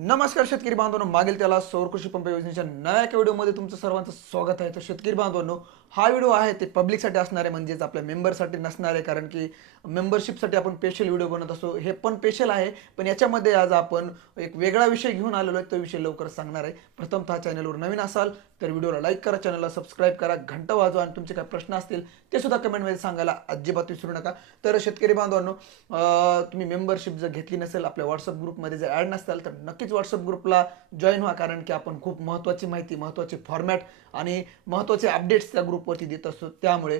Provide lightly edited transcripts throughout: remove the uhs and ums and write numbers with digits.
नमस्कार शेतकरी बांधवांनो, मागील त्याला सौर कृषी पंप योजनेच्या नव्या एका व्हिडिओमध्ये तुमचं सर्वांचं स्वागत आहे. तर शेतकरी बांधवांनो, हा व्हिडिओ आहे ते पब्लिकसाठी असणार आहे, म्हणजेच आपल्या मेंबरसाठी नसणार आहे. कारण की मेंबरशिपसाठी आपण स्पेशल व्हिडिओ बनवत असतो. हे पण स्पेशल आहे, पण याच्यामध्ये आज आपण एक वेगळा विषय घेऊन आलेलो आहे. तो विषय लवकरच सांगणार आहे. प्रथमतः चॅनलवर नवीन असाल तर व्हिडिओला लाईक करा, चॅनलला सबस्क्राईब करा, घंटा वाजवा आणि तुमचे काही प्रश्न असतील ते सुद्धा कमेंटमध्ये सांगायला अजिबात विसरू नका. तर शेतकरी बांधवांनो, तुम्ही मेंबरशिप जर घेतली नसेल, आपल्या व्हॉट्सअप ग्रुपमध्ये जर ॲड नसाल तर नक्कीच व्हॉट्सअप ग्रुपला जॉईन व्हा. कारण की आपण खूप महत्त्वाची माहिती, महत्त्वाचे फॉर्मॅट आणि महत्त्वाचे अपडेट्स त्या ग्रुपवरती देत असतो. त्यामुळे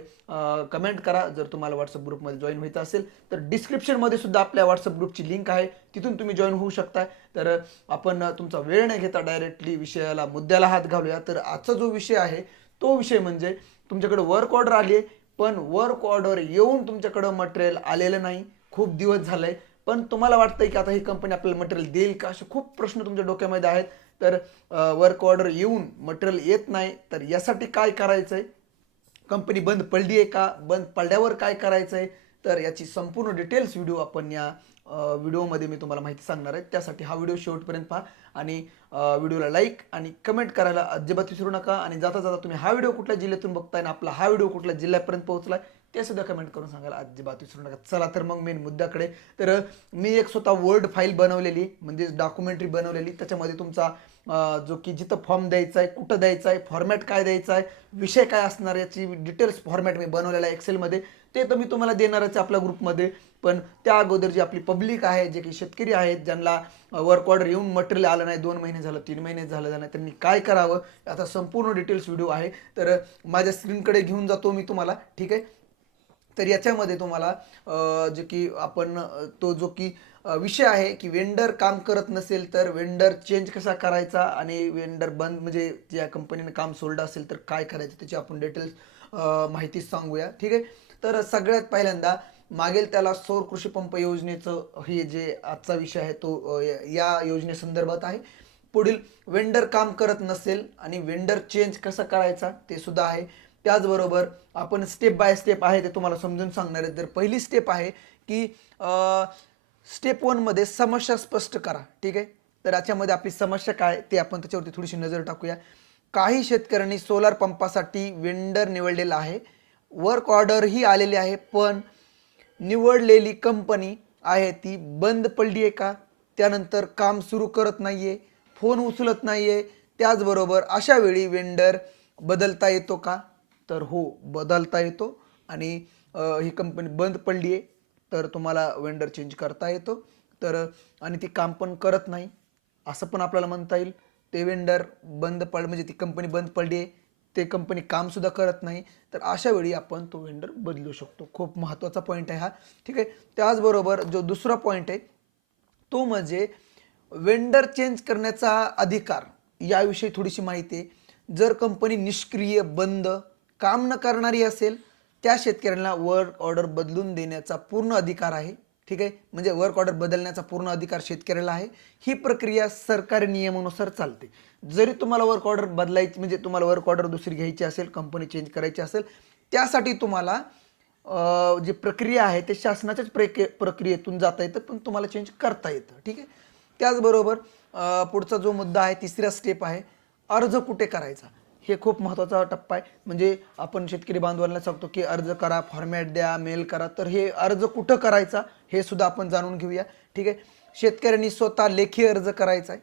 कमेंट करा जर तुम्हाला व्हॉट्सअप ग्रुपमध्ये जॉईन व्हायचं असेल तर. डिस्क्रिप्शनमध्ये सुद्धा आपल्या व्हॉट्सअप ग्रुपची लिंक आहे, तिथून तुम्ही जॉईन होऊ शकता. तर आपण तुमचा वेळ न घेता डायरेक्टली विषयाला, मुद्द्याला हात घालूया. तर आजचा जो विषय आहे तो विषय म्हणजे तुमच्याकडे वर्क ऑर्डर आली आहे, पण वर्क ऑर्डर येऊन तुमच्याकडं मटेरियल आलेलं नाही. खूप दिवस झाले, पण तुम्हाला वाटतंय की आता ही कंपनी आपल्याला मटेरियल देईल का, असे खूप प्रश्न तुमच्या डोक्यामध्ये आहेत. तर वर्क ऑर्डर येऊन मटेरियल येत नाही, तर यासाठी काय करायचं आहे, कंपनी बंद पडली आहे का, बंद पडल्यावर काय करायचं आहे, तर याची संपूर्ण डिटेल्स व्हिडिओ आपण या व्हिडिओमध्ये मी तुम्हाला माहिती सांगणार आहे. त्यासाठी हा व्हिडिओ शेवटपर्यंत पहा आणि व्हिडिओला लाईक आणि कमेंट करायला अजिबात विसरू नका. आणि जाता जाता तुम्ही हा व्हिडिओ कुठल्या जिल्ह्यातून बघताय आणि आपला हा व्हिडिओ कुठल्या जिल्ह्यापर्यंत पोहोचलाय ते सुद्धा कमेंट करून सांगायला अजिबात विसरू नका. चला तर मग मेन मुद्द्याकडे. तर मी एक स्वतः वर्ड फाईल बनवलेली, म्हणजे डॉक्युमेंटरी बनवलेली. त्याच्यामध्ये तुमचा जो की जिथं फॉर्म द्यायचा आहे, कुठं द्यायचा आहे, फॉर्मॅट काय द्यायचा आहे, विषय काय असणार, याची डिटेल्स फॉर्मॅट मी बनवलेला आहे एक्सेलमध्ये. ते तर मी तुम्हाला देणारच आपल्या ग्रुपमध्ये. पण त्या अगोदर जी आपली पब्लिक आहे, जे काही शेतकरी आहेत, ज्यांना वर्क ऑर्डर येऊन मटेरियल आलं नाही, 2 महिने झालं, 3 महिने झालं नाही, त्यांनी काय करावं, आता संपूर्ण डिटेल्स व्हिडिओ आहे. तर माझ्या स्क्रीनकडे घेऊन जातो मी तुम्हाला, ठीक आहे. तर याच्यामध्ये तुम्हाला जे की आपण तो जो की विषय आहे की वेंडर काम करत नसेल तर वेंडर चेंज कसा करायचा, आणि वेंडर बंद म्हणजे ज्या कंपनीने काम सोडलं असेल तर काय करायचं, त्याची आपण डिटेल्स माहिती सांगूया, ठीक आहे. तर सगळ्यात पहिल्यांदा मागेल त्याला सौर कृषी पंप योजनेचं हे जे आजचा विषय आहे तो या योजनेसंदर्भात आहे. पुढील वेंडर काम करत नसेल आणि वेंडर चेंज कसं करायचा ते सुद्धा आहे. त्याचबरोबर आपण स्टेप बाय स्टेप आहे ते तुम्हाला समजून सांगणार आहे. तर पहिली स्टेप आहे की स्टेप 1 मध्ये समस्या स्पष्ट करा, ठीक आहे. तर याच्यामध्ये आपली समस्या काय ते आपण त्याच्यावरती थोडीशी नजर टाकूया. काही शेतकऱ्यांनी सोलार पंपासाठी वेंडर निवडलेला आहे, वर्क ऑर्डरही आलेली आहे, पण निवडलेली कंपनी आहे ती बंद पडली आहे का, त्यानंतर काम सुरू करत नाहीये, फोन उचलत नाहीये. त्याचबरोबर अशा वेळी वेंडर बदलता येतो का, तर हो, बदलता येतो. आणि ही कंपनी बंद पडली आहे तर तुम्हाला वेंडर चेंज करता येतो. तर आणि ती काम पण करत नाही असं पण आपल्याला म्हणता येईल. ते वेंडर बंद पड म्हणजे ती कंपनी बंद पडली आहे, ते कंपनी कामसुद्धा करत नाही, तर अशा वेळी आपण तो वेंडर बदलू शकतो. खूप महत्त्वाचा पॉईंट आहे हा, ठीक आहे. त्याचबरोबर जो दुसरा पॉईंट आहे तो म्हणजे वेंडर चेंज करण्याचा अधिकार, याविषयी थोडीशी माहिती आहे. जर कंपनी निष्क्रिय, बंद, काम न करणारी असेल, त्या शेतकऱ्यांना वर्क ऑर्डर बदलून देण्याचा पूर्ण अधिकार आहे, ठीक आहे. म्हणजे वर्क ऑर्डर बदलण्याचा पूर्ण अधिकार शेतकऱ्याला आहे. ही प्रक्रिया सरकारी नियमानुसार चालते. जरी तुम्हाला वर्क ऑर्डर बदलायची, म्हणजे तुम्हाला वर्क ऑर्डर दुसरी घ्यायची असेल, कंपनी चेंज करायची असेल, त्यासाठी तुम्हाला जी प्रक्रिया आहे ते शासनाच्याच प्रक्रियेतून जाता येतं, पण तुम्हाला चेंज करता येतं, ठीक आहे. त्याचबरोबर पुढचा जो मुद्दा आहे, तिसरा स्टेप आहे, अर्ज कुठे करायचा. हे खूप महत्त्वाचा टप्पा आहे. म्हणजे आपण शेतकरी बांधवांना सांगतो की अर्ज करा, फॉर्मॅट द्या, मेल करा, तर हे अर्ज कुठं करायचा हे सुद्धा आपण जाणून घेऊया, ठीक आहे. शेतकऱ्यांनी स्वतः लेखी अर्ज करायचा आहे,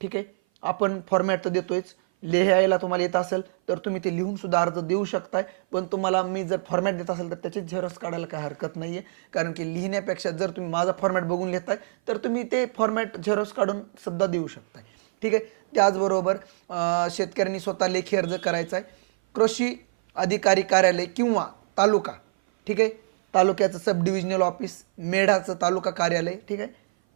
ठीक आहे. आपण फॉर्मॅट तर देतोयच, लिहायला तुम्हाला येत असेल तर तुम्ही ते लिहून सुद्धा अर्ज देऊ शकताय. पण तुम्हाला मी जर फॉर्मॅट देत असेल तर त्याची झेरॉक्स काढायला काही हरकत नाही आहे. कारण की लिहिण्यापेक्षा जर तुम्ही माझा फॉर्मॅट बघून लिहिताय तर तुम्ही ते फॉर्मॅट झेरॉक्स काढून सुद्धा देऊ शकताय, ठीक आहे. त्याचबरोबर शेतकऱ्यांनी स्वतः लेखी अर्ज करायचा आहे. कृषी अधिकारी कार्यालय किंवा तालुका, ठीक आहे, तालुक्याचं सब डिव्हिजनल ऑफिस, मेढाचं तालुका कार्यालय, ठीक आहे.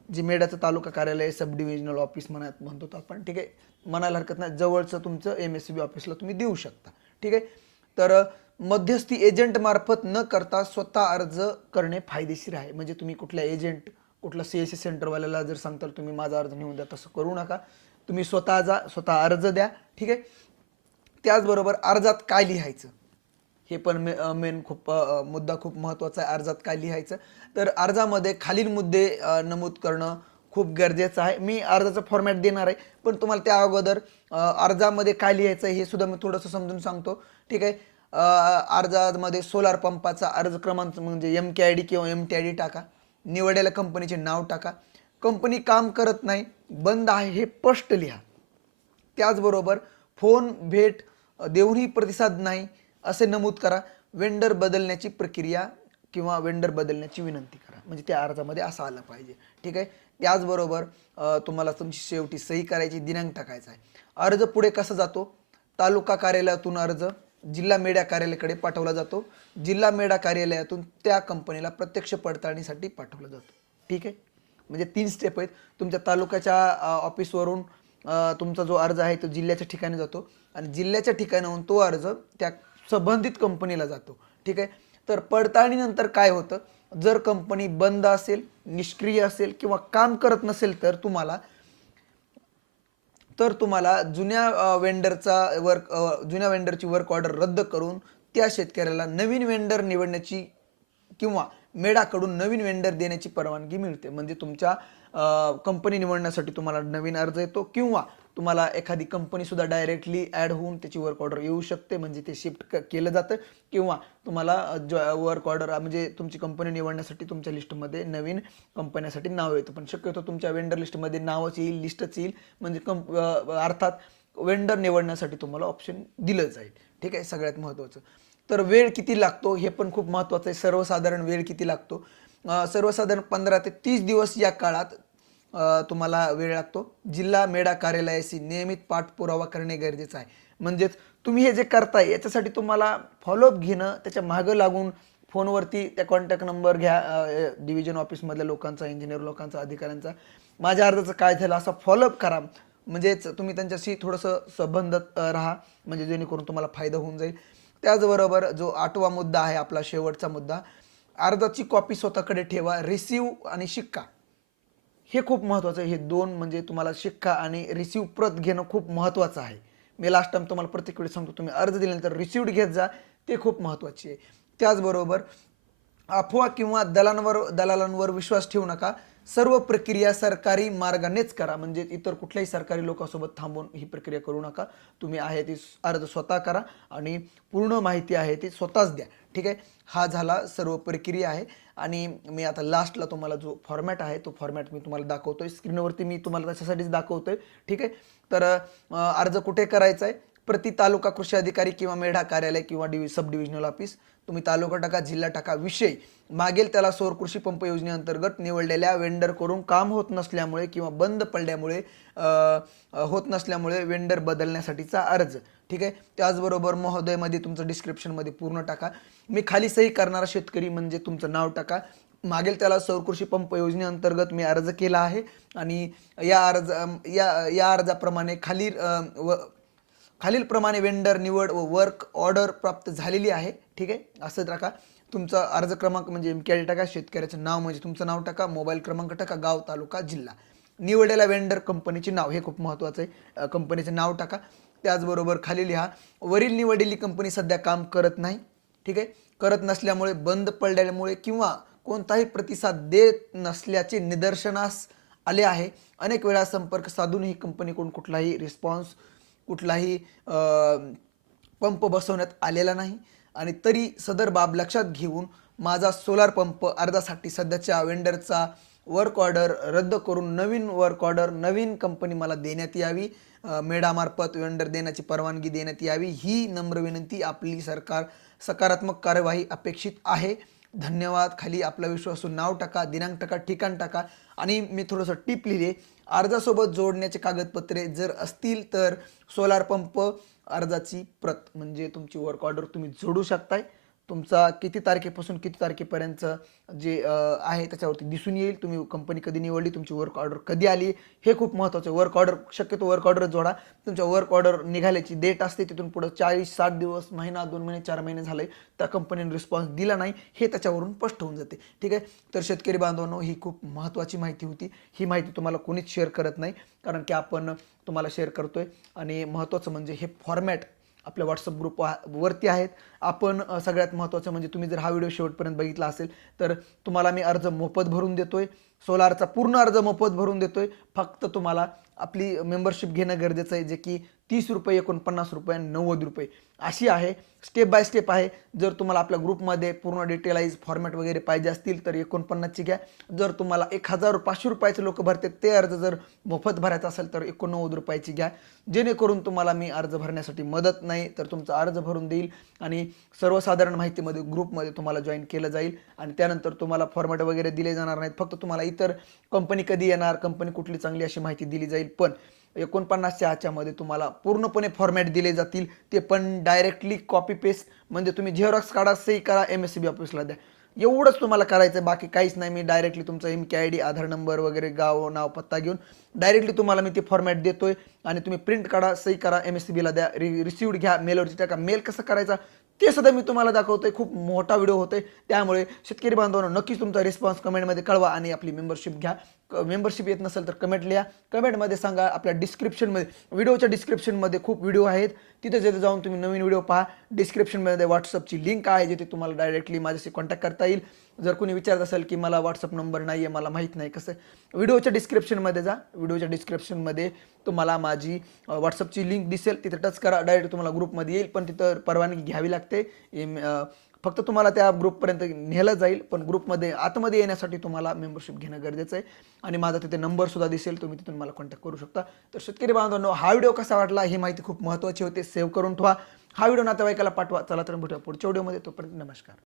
जे मेढाचं तालुका कार्यालय, सब डिव्हिजनल ऑफिस म्हणतो आपण, ठीक आहे, म्हणायला हरकत नाही. जवळचं तुमचं MSCB ऑफिसला तुम्ही देऊ शकता, ठीक आहे. तर मध्यस्थी एजंट मार्फत न करता स्वतः अर्ज करणे फायदेशीर आहे. म्हणजे तुम्ही कुठल्या एजंट, कुठला CSC सेंटरवाल्याला जर सांगताल तुम्ही माझा अर्ज नेऊन द्या, तसं करू नका. तुम्ही स्वतः जा, स्वतः अर्ज द्या, ठीक आहे. त्याचबरोबर अर्जात काय लिहायचं हे पण मेन खूप मुद्दा खूप महत्त्वाचा आहे. अर्जात काय लिहायचं, तर अर्जामध्ये खालील मुद्दे नमूद करणं खूप गरजेचं आहे. मी अर्जाचा फॉर्मॅट देणार आहे, पण तुम्हाला त्या अगोदर अर्जामध्ये काय लिहायचं हे सुद्धा मी थोडंसं समजून सांगतो. ठीक आहे. अर्जामध्ये सोलार पंपाचा अर्ज क्रमांक म्हणजे MKID किंवा MTID टाका. निवडलेल्या कंपनीचे नाव टाका. कंपनी काम करत नाही, बंद आहे हे स्पष्ट लिहा. त्याचबरोबर फोन भेट देऊनही प्रतिसाद नाही असे नमूद करा. वेंडर बदलण्याची प्रक्रिया किंवा वेंडर बदलण्याची विनंती करा. म्हणजे त्या अर्जामध्ये असं आलं पाहिजे. ठीक आहे. त्याचबरोबर तुम्हाला तुमची शेवटी सही करायची, दिनांक टाकायचा आहे. अर्ज पुढे कसा जातो? तालुका कार्यालयातून अर्ज जिल्हा मेडा कार्यालयाकडे पाठवला जातो. जिल्हा मेडा कार्यालयातून त्या कंपनीला प्रत्यक्ष पडताळणीसाठी पाठवला जातो. ठीक आहे. म्हणजे 3 स्टेप आहेत. तुमच्या तालुक्याच्या ऑफिसवरून तुमचा जो अर्ज आहे तो जिल्ह्याच्या ठिकाणी जातो आणि जिल्ह्याच्या ठिकाणाहून तो अर्ज त्या संबंधित कंपनीला जातो. ठीक आहे. तर पडताळणीनंतर काय होतं? जर कंपनी बंद असेल, निष्क्रिय असेल किंवा काम करत नसेल तर तुम्हाला जुन्या वेंडरची वर्क ऑर्डर रद्द करून त्या शेतकऱ्याला नवीन वेंडर निवडण्याची किंवा मेडाकडून नवीन वेंडर देण्याची परवानगी मिळते. म्हणजे तुमच्या कंपनी निवडण्यासाठी तुम्हाला नवीन अर्ज येतो किंवा तुम्हाला एखादी कंपनी सुद्धा डायरेक्टली ॲड होऊन त्याची वर्क ऑर्डर येऊ शकते. म्हणजे ते शिफ्ट केलं जातं किंवा तुम्हाला वर्क ऑर्डर म्हणजे तुमची कंपनी निवडण्यासाठी तुमच्या लिस्टमध्ये नवीन कंपन्यासाठी नाव येतं. पण शक्यतो तुमच्या वेंडर लिस्टमध्ये नावच येईल, लिस्टच येईल. म्हणजे अर्थात वेंडर निवडण्यासाठी तुम्हाला ऑप्शन दिलं जाईल. ठीक आहे. सगळ्यात महत्त्वाचं. तर वेळ किती लागतो हे पण खूप महत्त्वाचं आहे. सर्वसाधारण वेळ किती लागतो? सर्वसाधारण 15 ते 30 दिवस या काळात तुम्हाला वेळ लागतो. जिल्हा मेडा कार्यालयाशी नियमित पाठपुरावा करणे गरजेचं आहे. म्हणजेच तुम्ही हे जे करताय याच्यासाठी तुम्हाला फॉलोअप घेणं, त्याच्या मागं लागून फोनवरती त्या कॉन्टॅक्ट नंबर घ्या डिव्हिजन ऑफिसमधल्या लोकांचा, इंजिनियर लोकांचा, अधिकाऱ्यांचा. माझ्या अर्जाचं काय झालं असा फॉलोअप करा. म्हणजेच तुम्ही त्यांच्याशी थोडंसं संबंध राहा, म्हणजे जेणेकरून तुम्हाला फायदा होऊन जाईल. त्याचबरोबर जो 8वा मुद्दा आहे आपला शेवटचा मुद्दा, अर्जाची कॉपी स्वतःकडे ठेवा. रिसिव्ह आणि शिक्का हे खूप महत्त्वाचं आहे. हे 2 म्हणजे तुम्हाला शिक्का आणि रिसिव्ह प्रत घेणं खूप महत्त्वाचं आहे. मी लास्ट टाइम तुम्हाला प्रत्येक वेळी सांगतो, तुम्ही अर्ज दिल्यानंतर रिसिव्ड घेत जा, ते खूप महत्त्वाची आहे. त्याचबरोबर अफवा किंवा दलालांवर विश्वास ठेवू नका. सर्व प्रक्रिया सरकारी मार्गानेच करा. म्हणजे इतर कुठल्याही सरकारी लोकांसोबत थांबून ही प्रक्रिया करू नका. तुम्ही आहे ती अर्ज स्वतः करा आणि पूर्ण माहिती आहे ती स्वतःच द्या. ठीक आहे. हा झाला सर्व प्रक्रिया आहे. आणि मी आता लास्टला तुम्हाला जो फॉर्मॅट आहे तो फॉर्मॅट मी तुम्हाला दाखवतोय स्क्रीनवरती. मी तुम्हाला त्याच्यासाठीच दाखवतोय. ठीक आहे. तर अर्ज कुठे करायचा आहे? प्रति तालुका कृषी अधिकारी किंवा मेढा कार्यालय किंवा सब डिव्हिजनल ऑफिस. तुम्ही तालुका टाका, जिल्हा टाका. विषय मागेल त्याला सौर कृषी पंप योजनेअंतर्गत निवडलेल्या वेंडर करून काम होत नसल्यामुळे किंवा बंद पडल्यामुळे वेंडर बदलण्यासाठीचा अर्ज. ठीक आहे. त्याचबरोबर महोदयमध्ये तुमचं डिस्क्रिप्शनमध्ये पूर्ण टाका. मी खाली सही करणारा शेतकरी म्हणजे तुमचं नाव टाका. मागेल त्याला सौर कृषी पंप योजनेअंतर्गत मी अर्ज केला आहे आणि या अर्जाप्रमाणे खालीलप्रमाणे वेंडर निवड व वर्क ऑर्डर प्राप्त झालेली आहे. ठीक आहे. असं टाका. तुमचा अर्ज क्रमांक म्हणजे MKID टाका. शेतकऱ्याचं नाव म्हणजे तुमचं नाव टाका. मोबाईल क्रमांक टाका. गाव, तालुका, जिल्हा. निवडलेल्या वेंडर कंपनीचे नाव हे खूप महत्त्वाचं आहे. कंपनीचं नाव टाका. त्याचबरोबर खाली लिहा, वरील निवडलेली कंपनी सध्या काम करत नाही. ठीक आहे. करत नसल्यामुळे, बंद पडल्यामुळे किंवा कोणताही प्रतिसाद देत नसल्याचे निदर्शनास आले आहे. अनेक वेळा संपर्क साधूनही कंपनीकडून कुठलाही रिस्पॉन्स, कुठलाही पंप बसवण्यात आलेला नाही आणि तरी सदर बाब लक्षात घेऊन माझा सोलार पंप अर्जासाठी सध्याच्या वेंडरचा वर्क ऑर्डर रद्द करून नवीन वर्क ऑर्डर नवीन कंपनी मला देण्यात यावी. मेडामार्फत वेंडर देण्याची परवानगी देण्यात यावी. ही नम्र विनंती. आपली सकारात्मक कार्यवाही अपेक्षित आहे. धन्यवाद. खाली आपला विश्वासून नाव टाका, दिनांक टाका, ठिकाण टाका आणि मी थोडंसं टिप लिहिले. अर्जासोबत जोडण्याचे कागदपत्रे जर असतील तर सोलार पंप अर्जाची प्रत म्हणजे तुमची वर्क ऑर्डर तुम्ही जोडू शकताय. तुमचा किती तारखेपासून किती तारखेपर्यंत जे आहे त्याच्यावरती दिसून येईल. तुम्ही कंपनी कधी निवडली, तुमची वर्क ऑर्डर कधी आली हे खूप महत्त्वाचं आहे. वर्क ऑर्डर शक्यतो वर्क ऑर्डर जोडा. तुमच्या वर्क ऑर्डर निघाल्याची डेट असते तिथून पुढं 40-60 दिवस, महिना, 2 महिने, 4 महिने झाले त्या कंपनीने रिस्पॉन्स दिला नाही हे त्याच्यावरून स्पष्ट होऊन जाते. ठीक आहे. तर शेतकरी बांधवांनो, ही खूप महत्त्वाची माहिती होती. ही माहिती तुम्हाला कोणीच शेअर करत नाही कारण की आपण तुम्हाला शेअर करतोय. आणि महत्त्वाचं म्हणजे हे फॉर्मॅट आपल्या व्हॉट्सअप ग्रुपवरती आहेत. आपण सगळ्यात महत्त्वाचं म्हणजे तुम्ही जर हा व्हिडिओ शेवटपर्यंत बघितला असेल तर तुम्हाला मी अर्ज मोफत भरून देतोय. सोलारचा पूर्ण अर्ज मोफत भरून देतोय. फक्त तुम्हाला आपली मेंबरशिप घेणं गरजेचं आहे, जे की ₹30, ₹49 आणि ₹90 अशी आहे. स्टेप बाय स्टेप आहे. जर तुम्हाला आपल्या ग्रुपमध्ये पूर्ण डिटेलाइज फॉर्मॅट वगैरे पाहिजे असतील तर 49ची घ्या. जर तुम्हाला ₹1000-500 लोक भरते ते अर्ज जर मोफत भरायचा असेल तर ₹89ची घ्या. जेणेकरून तुम्हाला मी अर्ज भरण्यासाठी मदत नाही तर तुमचा अर्ज भरून देईल आणि सर्वसाधारण माहितीमध्ये ग्रुपमध्ये तुम्हाला जॉईन केलं जाईल आणि त्यानंतर तुम्हाला फॉर्मॅट वगैरे दिले जाणार नाहीत. फक्त तुम्हाला इतर कंपनी कधी येणार, कंपनी कुठली चांगली अशी माहिती दिली जाईल. पण 49च्या ह्याच्यामध्ये तुम्हाला पूर्णपणे फॉर्मॅट दिले जातील. ते पण डायरेक्टली कॉपी पेस्ट म्हणजे तुम्ही झेरॉक्स काढा, सही करा, MSCB ऑफिसला द्या. एवढंच तुम्हाला करायचं आहे, बाकी काहीच नाही. मी डायरेक्टली तुमचा MK ID, आधार नंबर वगैरे, गाव, नाव, पत्ता घेऊन डायरेक्टली तुम्हाला मी ते फॉर्मॅट देतोय आणि तुम्ही प्रिंट काढा, सही करा, MSCBला द्या, रिसिव्ड घ्या, मेलवरती टाका. मेल कसं करायचा ते सुद्धा मी तुम्हाला दाखवतोय. खूप मोठा व्हिडिओ होतोय. त्यामुळे शेतकरी बांधवांनो नक्कीच तुमचा रिस्पॉन्स कमेंटमध्ये कळवा आणि आपली मेंबरशिप घ्या. मेंबरशिप येत नसेल तर कमेंट लिहा. कमेंटमध्ये सांगा. आपल्या डिस्क्रिप्शनमध्ये, व्हिडिओच्या डिस्क्रिप्शनमध्ये खूप व्हिडिओ आहेत. तिथे जाऊन तुम्ही नवीन व्हिडिओ पहा. डिस्क्रिप्शनमध्ये WhatsAppची लिंक आहे, जिथे तुम्हाला डायरेक्टली माझ्याशी कॉन्टॅक्ट करता येईल. जर कोणी विचारत असेल की मला WhatsApp नंबर नाही आहे, मला माहीत नाही कसं, व्हिडिओच्या डिस्क्रिप्शनमध्ये जा. व्हिडिओच्या डिस्क्रिप्शनमध्ये तुम्हाला माझी WhatsAppची लिंक दिसेल, तिथे टच करा, डायरेक्ट तुम्हाला ग्रुपमध्ये येईल. पण तिथं परवानगी घ्यावी लागते. फक्त तुम्हाला त्या ग्रुपपर्यंत नेलं जाईल, पण ग्रुपमध्ये आतमध्ये येण्यासाठी तुम्हाला मेंबरशिप घेणं गरजेचं आहे. आणि माझा तिथे नंबरसुद्धा दिसेल, तुम्ही तिथून मला कॉन्टॅक्ट करू शकता. तर शेतकरी बांधवांनो, हा व्हिडिओ कसा वाटला ही माहिती खूप महत्त्वाची होते. सेव्ह करून ठेवा. हा व्हिडिओ नातेवाईकाला पाठवा. चला तर भेटूया पुढच्या व्हिडिओमध्ये. तोपर्यंत नमस्कार.